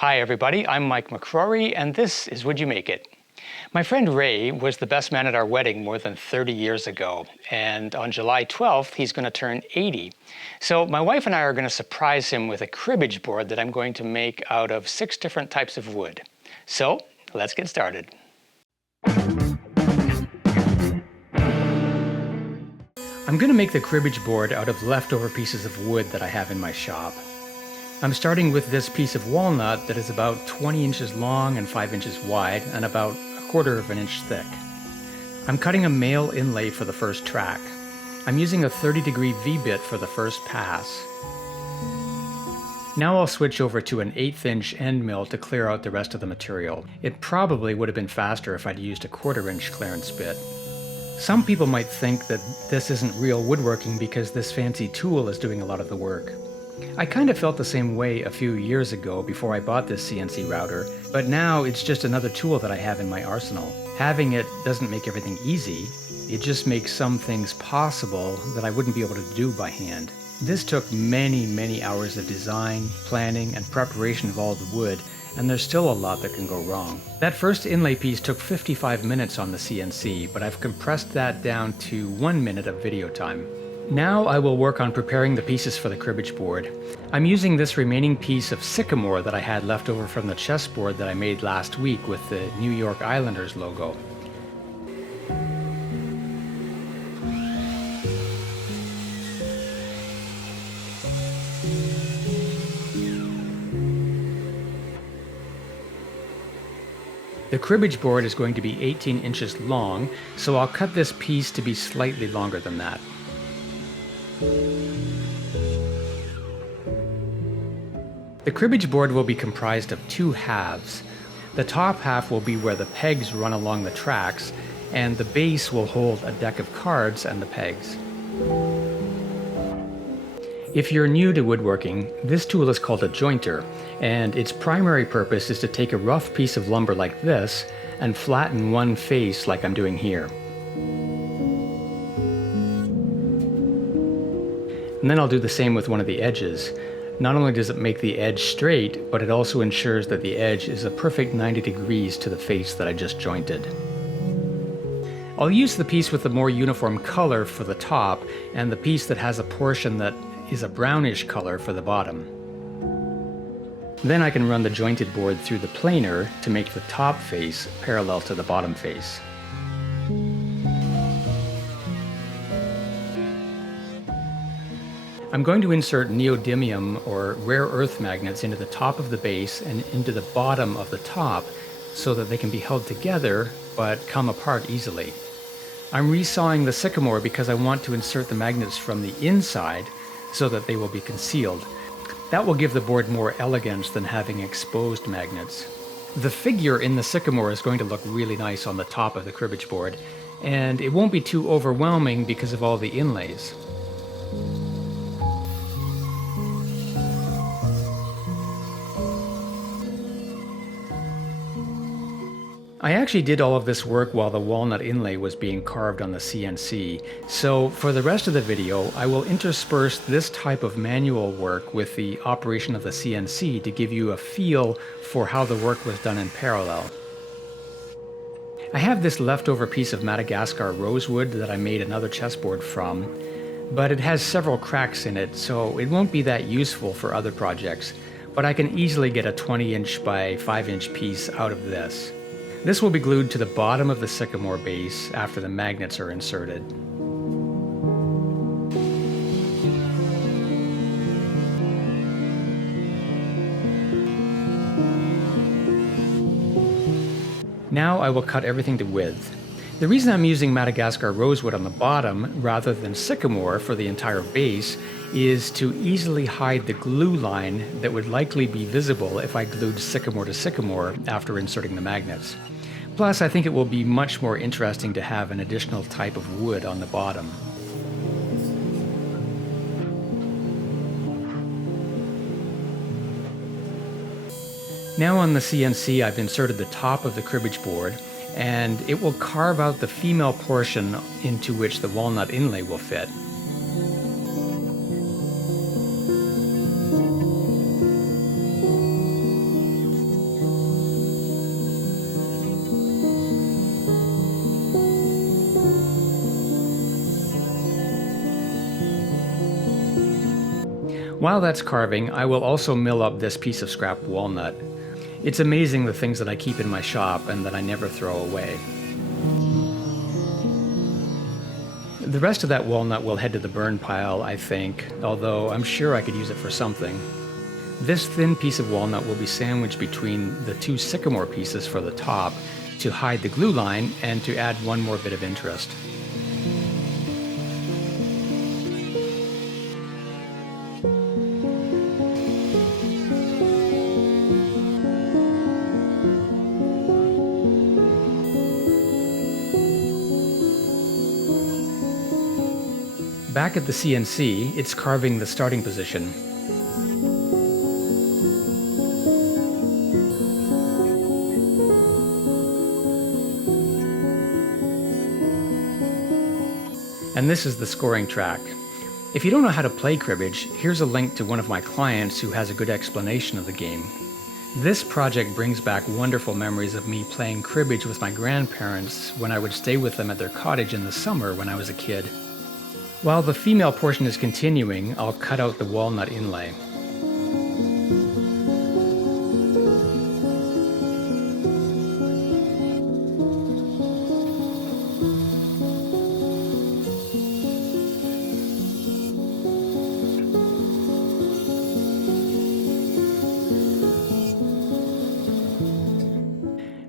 Hi everybody, I'm Mike McCrory and this is Would You Make It? My friend Ray was the best man at our wedding more than 30 years ago, and on July 12th he's going to turn 80. So my wife and I are going to surprise him with a cribbage board that I'm going to make out of 6 different types of wood. So let's get started. I'm going to make the cribbage board out of leftover pieces of wood that I have in my shop. I'm starting with this piece of walnut that is about 20 inches long and 5 inches wide and about 1/4 of an inch thick. I'm cutting a male inlay for the first track. I'm using a 30-degree V-bit for the first pass. Now I'll switch over to an 1/8 inch end mill to clear out the rest of the material. It probably would have been faster if I'd used a 1/4 inch clearance bit. Some people might think that this isn't real woodworking because this fancy tool is doing a lot of the work. I kind of felt the same way a few years ago before I bought this CNC router, but now it's just another tool that I have in my arsenal. Having it doesn't make everything easy, it just makes some things possible that I wouldn't be able to do by hand. This took many hours of design, planning, and preparation of all the wood, and there's still a lot that can go wrong. That first inlay piece took 55 minutes on the CNC, but I've compressed that down to 1 minute of video time. Now I will work on preparing the pieces for the cribbage board. I'm using this remaining piece of sycamore that I had left over from the chessboard that I made last week with the New York Islanders logo. The cribbage board is going to be 18 inches long, so I'll cut this piece to be slightly longer than that. The cribbage board will be comprised of 2 halves. The top half will be where the pegs run along the tracks, and the base will hold a deck of cards and the pegs. If you're new to woodworking, this tool is called a jointer, and its primary purpose is to take a rough piece of lumber like this and flatten one face like I'm doing here. And then I'll do the same with one of the edges. Not only does it make the edge straight, but it also ensures that the edge is a perfect 90 degrees to the face that I just jointed. I'll use the piece with the more uniform color for the top, and the piece that has a portion that is a brownish color for the bottom. Then I can run the jointed board through the planer to make the top face parallel to the bottom face. I'm going to insert neodymium or rare earth magnets into the top of the base and into the bottom of the top so that they can be held together but come apart easily. I'm resawing the sycamore because I want to insert the magnets from the inside so that they will be concealed. That will give the board more elegance than having exposed magnets. The figure in the sycamore is going to look really nice on the top of the cribbage board, and it won't be too overwhelming because of all the inlays. I actually did all of this work while the walnut inlay was being carved on the CNC, so for the rest of the video I will intersperse this type of manual work with the operation of the CNC to give you a feel for how the work was done in parallel. I have this leftover piece of Madagascar rosewood that I made another chessboard from, but it has several cracks in it, so it won't be that useful for other projects, but I can easily get a 20-inch by 5-inch piece out of this. This will be glued to the bottom of the sycamore base after the magnets are inserted. Now I will cut everything to width. The reason I'm using Madagascar rosewood on the bottom rather than sycamore for the entire base is to easily hide the glue line that would likely be visible if I glued sycamore to sycamore after inserting the magnets. Plus, I think it will be much more interesting to have an additional type of wood on the bottom. Now on the CNC, I've inserted the top of the cribbage board, and it will carve out the female portion into which the walnut inlay will fit. While that's carving, I will also mill up this piece of scrap walnut. It's amazing the things that I keep in my shop and that I never throw away. The rest of that walnut will head to the burn pile, I think, although I'm sure I could use it for something. This thin piece of walnut will be sandwiched between the two sycamore pieces for the top to hide the glue line and to add one more bit of interest. Back at the CNC, it's carving the starting position. And this is the scoring track. If you don't know how to play cribbage, here's a link to one of my clients who has a good explanation of the game. This project brings back wonderful memories of me playing cribbage with my grandparents when I would stay with them at their cottage in the summer when I was a kid. While the female portion is continuing, I'll cut out the walnut inlay.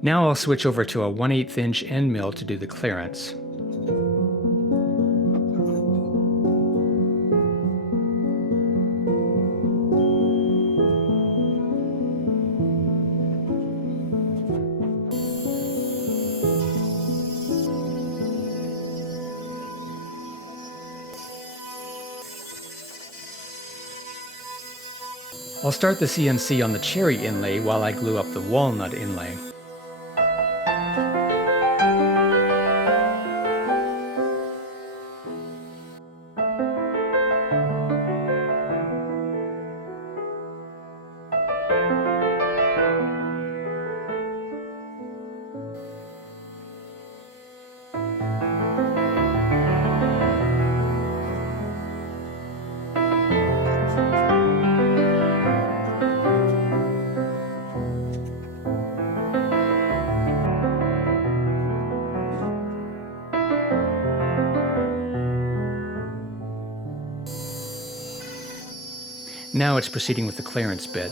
Now I'll switch over to a 1/8 inch end mill to do the clearance. I'll start the CNC on the cherry inlay while I glue up the walnut inlay. Now it's proceeding with the clearance bit.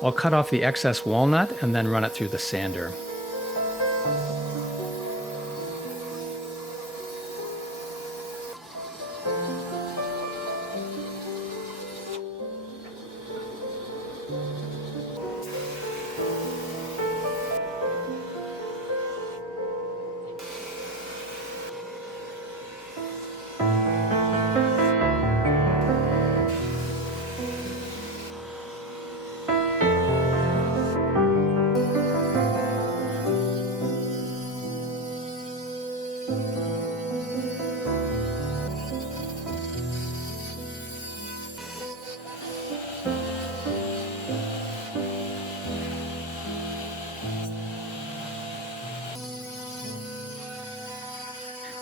I'll cut off the excess walnut and then run it through the sander.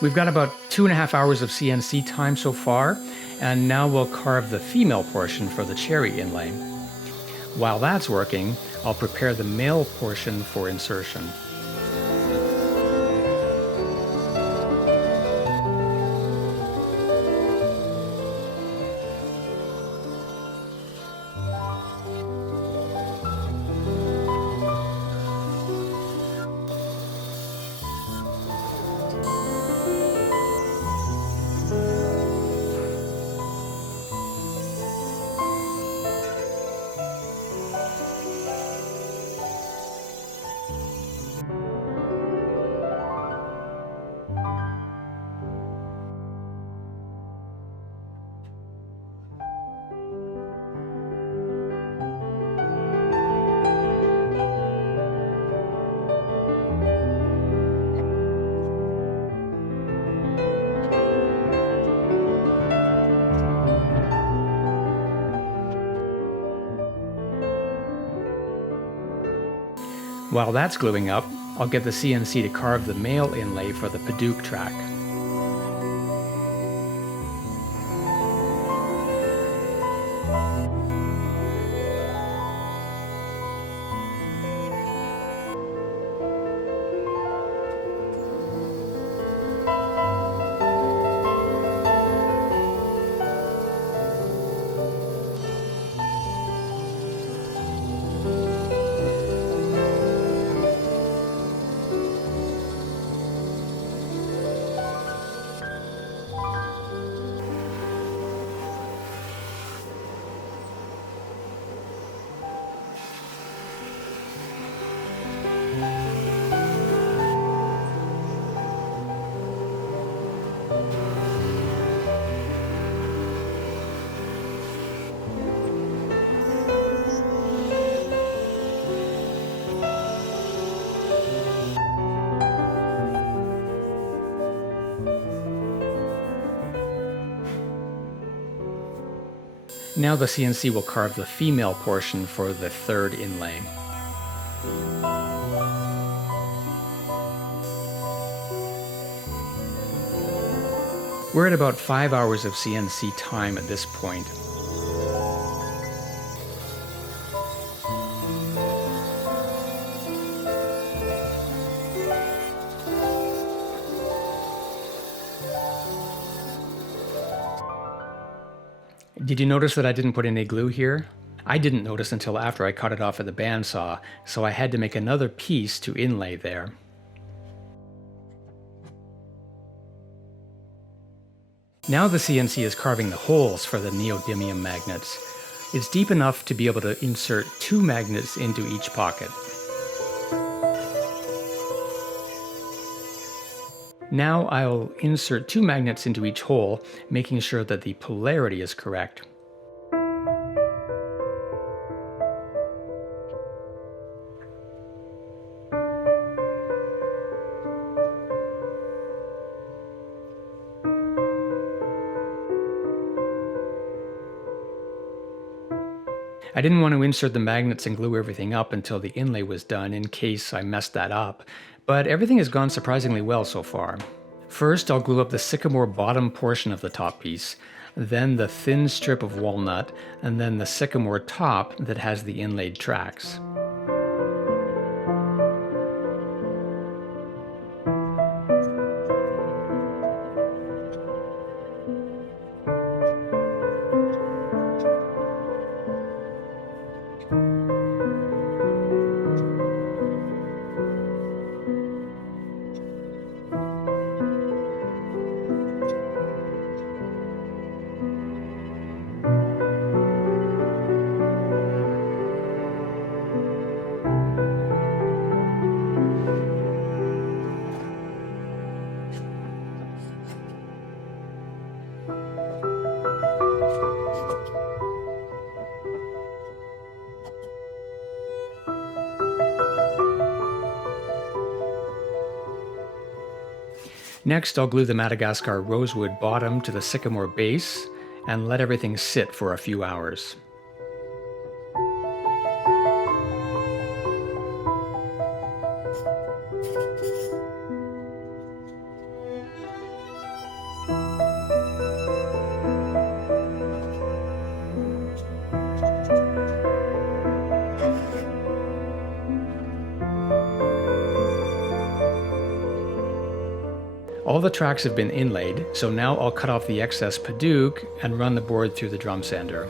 We've got about 2.5 hours of CNC time so far, and now we'll carve the female portion for the cherry inlay. While that's working, I'll prepare the male portion for insertion. While that's gluing up, I'll get the CNC to carve the male inlay for the padauk track. Now the CNC will carve the female portion for the third inlay. We're at about 5 hours of CNC time at this point. Did you notice that I didn't put any glue here? I didn't notice until after I cut it off at the bandsaw, so I had to make another piece to inlay there. Now the CNC is carving the holes for the neodymium magnets. It's deep enough to be able to insert 2 magnets into each pocket. Now I'll insert 2 magnets into each hole, making sure that the polarity is correct. I didn't want to insert the magnets and glue everything up until the inlay was done in case I messed that up, but everything has gone surprisingly well so far. First, I'll glue up the sycamore bottom portion of the top piece, then the thin strip of walnut, and then the sycamore top that has the inlaid tracks. Next, I'll glue the Madagascar rosewood bottom to the sycamore base and let everything sit for a few hours. All the tracks have been inlaid, so now I'll cut off the excess padauk and run the board through the drum sander.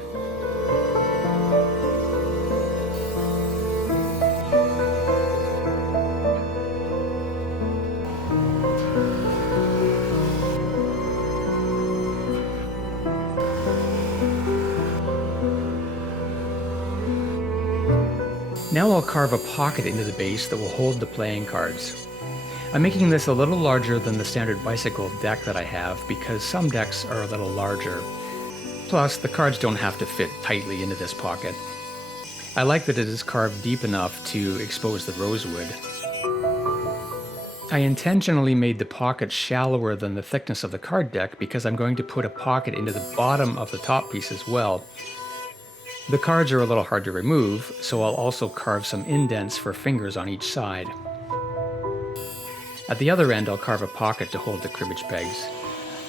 Now I'll carve a pocket into the base that will hold the playing cards. I'm making this a little larger than the standard bicycle deck that I have because some decks are a little larger. Plus, the cards don't have to fit tightly into this pocket. I like that it is carved deep enough to expose the rosewood. I intentionally made the pocket shallower than the thickness of the card deck because I'm going to put a pocket into the bottom of the top piece as well. The cards are a little hard to remove, so I'll also carve some indents for fingers on each side. At the other end, I'll carve a pocket to hold the cribbage pegs.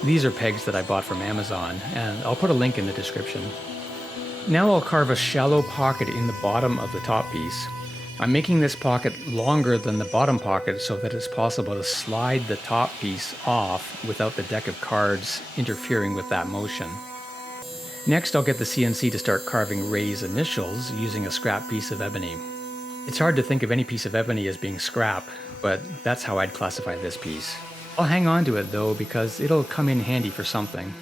These are pegs that I bought from Amazon, and I'll put a link in the description. Now I'll carve a shallow pocket in the bottom of the top piece. I'm making this pocket longer than the bottom pocket so that it's possible to slide the top piece off without the deck of cards interfering with that motion. Next, I'll get the CNC to start carving Ray's initials using a scrap piece of ebony. It's hard to think of any piece of ebony as being scrap, but that's how I'd classify this piece. I'll hang on to it though because it'll come in handy for something.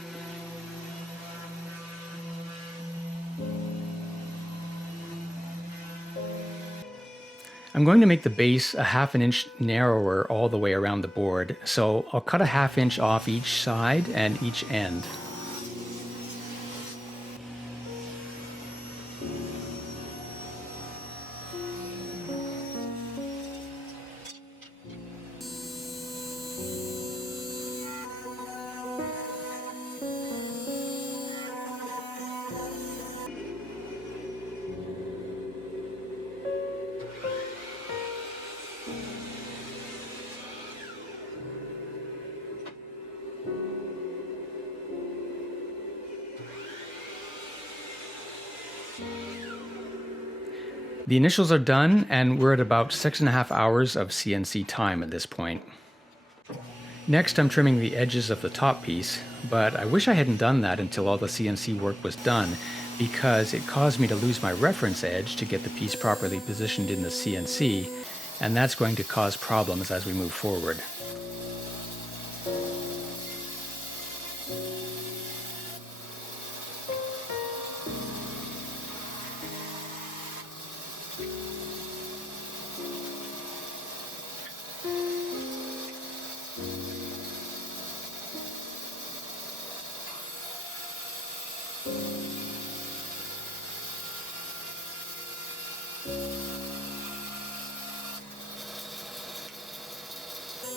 I'm going to make the base a ½ inch narrower all the way around the board, so I'll cut a ½ inch off each side and each end. The initials are done, and we're at about 6.5 hours of CNC time at this point. Next, I'm trimming the edges of the top piece, but I wish I hadn't done that until all the CNC work was done, because it caused me to lose my reference edge to get the piece properly positioned in the CNC, and that's going to cause problems as we move forward.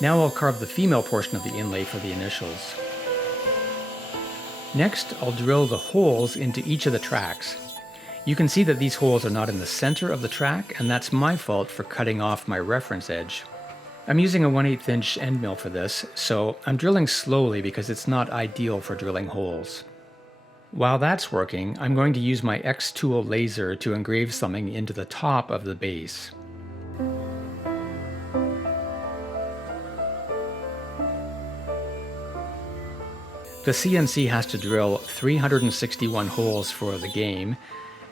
Now I'll carve the female portion of the inlay for the initials. Next, I'll drill the holes into each of the tracks. You can see that these holes are not in the center of the track, and that's my fault for cutting off my reference edge. I'm using a 1/8 inch end mill for this, so I'm drilling slowly because it's not ideal for drilling holes. While that's working, I'm going to use my X-Tool laser to engrave something into the top of the base. The CNC has to drill 361 holes for the game,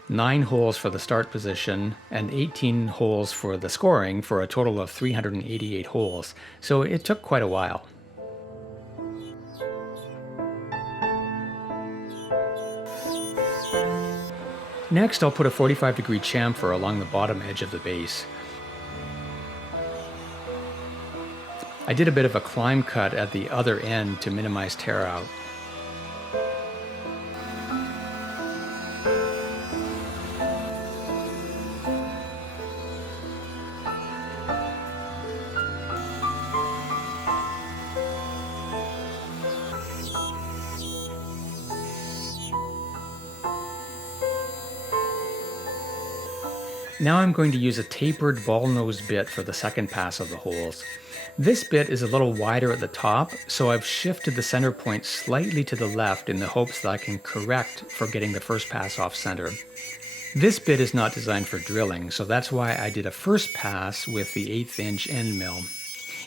9 holes for the start position, and 18 holes for the scoring, for a total of 388 holes, so it took quite a while. Next, I'll put a 45-degree chamfer along the bottom edge of the base. I did a bit of a climb cut at the other end to minimize tear out. Now I'm going to use a tapered ball nose bit for the second pass of the holes. This bit is a little wider at the top, so I've shifted the center point slightly to the left in the hopes that I can correct for getting the first pass off center. This bit is not designed for drilling, so that's why I did a first pass with the 1/8 inch end mill.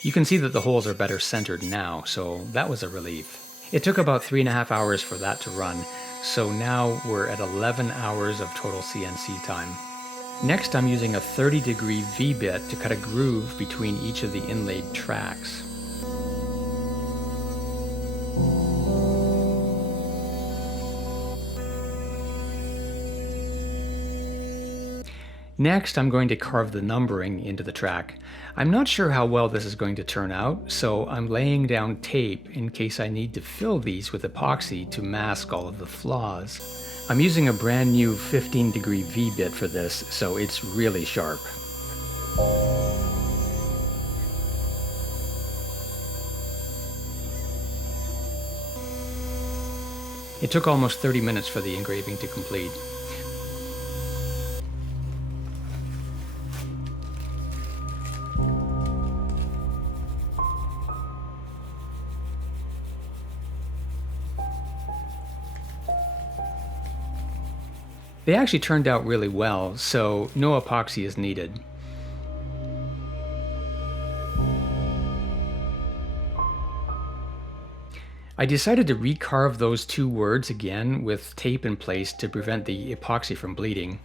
You can see that the holes are better centered now, so that was a relief. It took about 3.5 hours for that to run, so now we're at 11 hours of total CNC time. Next, I'm using a 30-degree V-bit to cut a groove between each of the inlaid tracks. Next, I'm going to carve the numbering into the track. I'm not sure how well this is going to turn out, so I'm laying down tape in case I need to fill these with epoxy to mask all of the flaws. I'm using a brand new 15-degree V-bit for this, so it's really sharp. It took almost 30 minutes for the engraving to complete. They actually turned out really well, so no epoxy is needed. I decided to recarve those two words again with tape in place to prevent the epoxy from bleeding.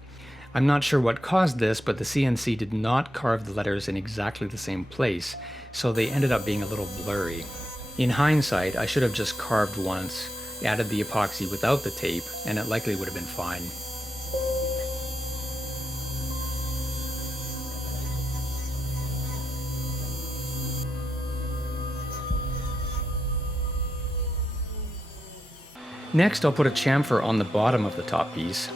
I'm not sure what caused this, but the CNC did not carve the letters in exactly the same place, so they ended up being a little blurry. In hindsight, I should have just carved once, added the epoxy without the tape, and it likely would have been fine. Next, I'll put a chamfer on the bottom of the top piece.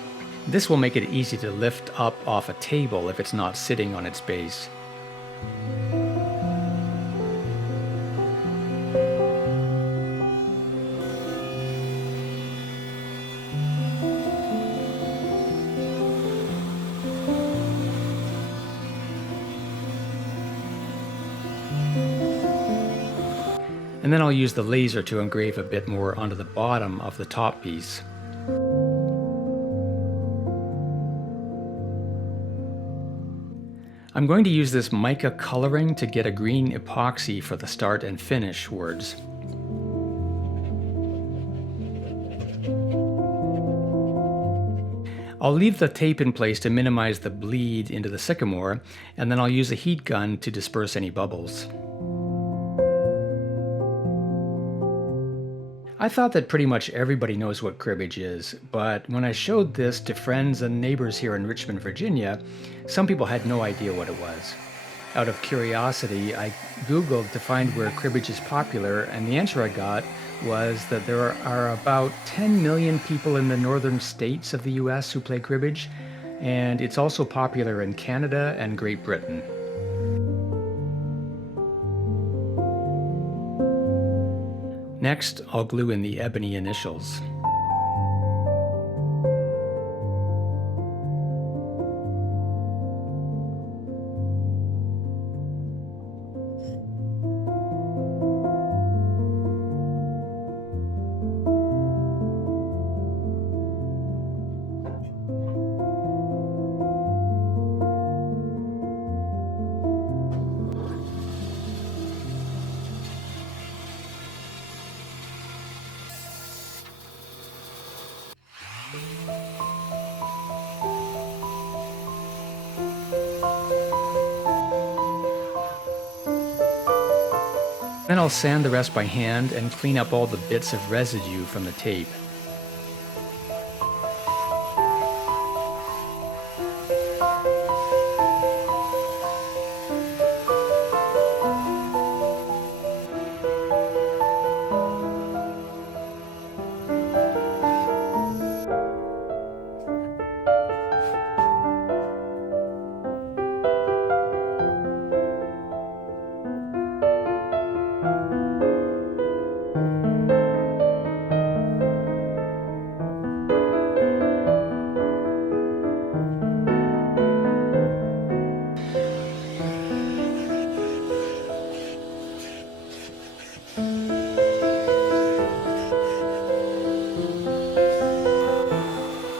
This will make it easy to lift up off a table if it's not sitting on its base. And then I'll use the laser to engrave a bit more onto the bottom of the top piece. I'm going to use this mica coloring to get a green epoxy for the start and finish words. I'll leave the tape in place to minimize the bleed into the sycamore, and then I'll use a heat gun to disperse any bubbles. I thought that pretty much everybody knows what cribbage is, but when I showed this to friends and neighbors here in Richmond, Virginia, some people had no idea what it was. Out of curiosity, I Googled to find where cribbage is popular, and the answer I got was that there are about 10 million people in the northern states of the US who play cribbage, and it's also popular in Canada and Great Britain. Next, I'll glue in the ebony initials. Then I'll sand the rest by hand and clean up all the bits of residue from the tape.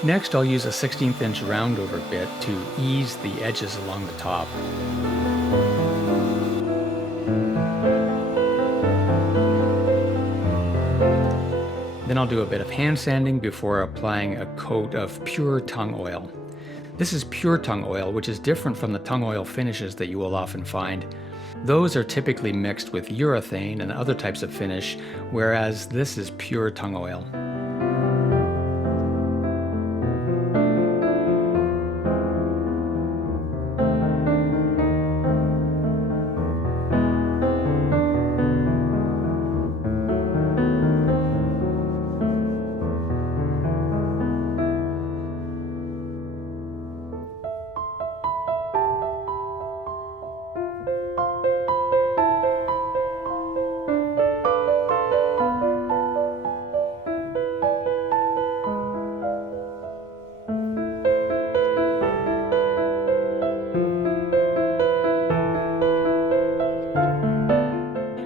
Next, I'll use a 16th inch roundover bit to ease the edges along the top. Then I'll do a bit of hand sanding before applying a coat of pure tung oil. This is pure tung oil, which is different from the tung oil finishes that you will often find. Those are typically mixed with urethane and other types of finish, whereas this is pure tung oil.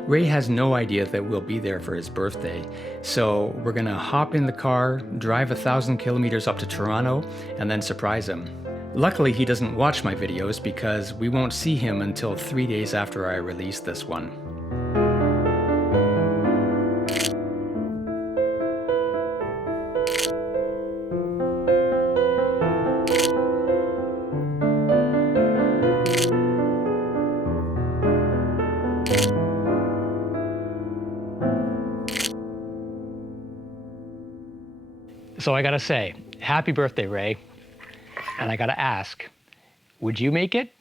Ray has no idea that we'll be there for his birthday, so we're gonna hop in the car, drive 1,000 kilometers up to Toronto, and then surprise him. Luckily, he doesn't watch my videos because we won't see him until 3 days after I release this one. So I gotta say, happy birthday, Ray. And I gotta ask, would you make it?